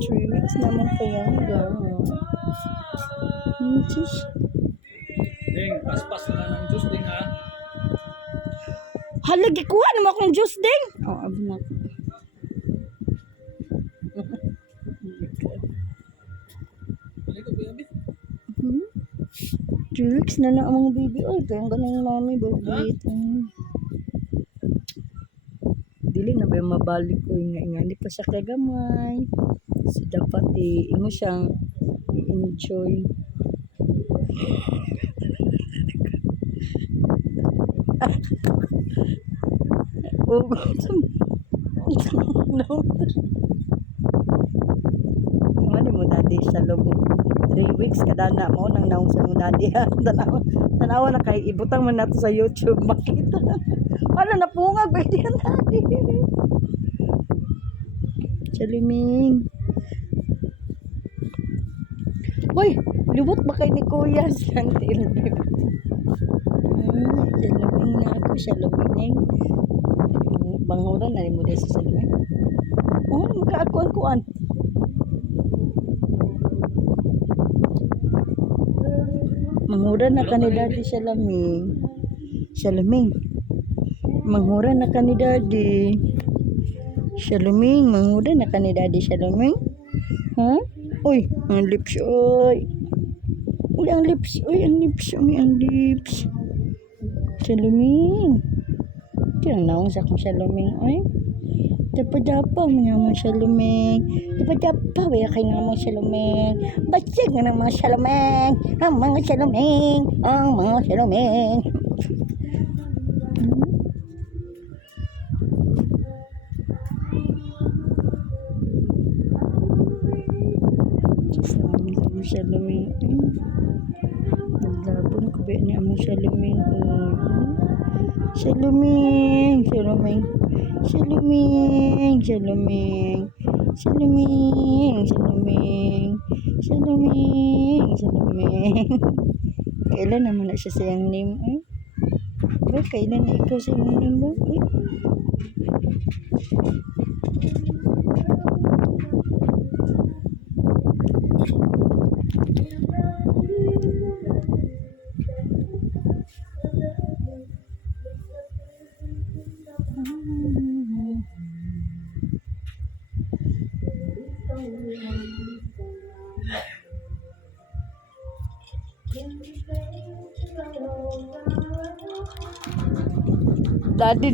3 weeks naman kaya nga. Sus. Ding, paspas na ng juice ding ha. Halagi kuha naman akong juice ding. Oh, abi na. Balik ko baby. 3 weeks na ang mga baby. Ay, kaya ang ganang mami, babait. Dili na ba yung mabalik ko nga. Hindi pa siya kagamay. So, dapat ingo siyang i-enjoy. Oh, no. Ano mo dati sa lubog? 3 weeks kada na mo nang naong sa mo dati. Tanawa na kay ibutang man nato sa YouTube makita. Wala na pungag ba diyan dati. Chaliming. Hoy, lubot ba kay ni Kuya Santil? Chaliming na ako siya luming. Banguran na mo dito sa luming. Oh, magkaakuan-kuan. Mangura na ka ni daddy sa laming. Sa laming. Mangura na ka ni daddy. Sa laming. Mangura na ka ni daddy sa laming. Ha? Uy, ang lips. Uy. Uy, ang lips. Uy, ang lips. Uy, ang lips. Sa laming. Kaya naong sa kong sa laming. Uy. Dapa-dapa mga mga salumeng. Dapa-dapa kaya kayo nga mga salumeng. Basyag nga ng mga salumeng. Ang mga salumeng. Ang mga salumeng. Ang salumeng. Naglabon ko ba niya ang salumeng. Salumeng. Salumeng. Saluming, saluming, saluming, saluming, saluming, saluming. Kailan naman na siya sayang name eh? Ba, kailan na ikaw sayang name ba? Eh? Daddy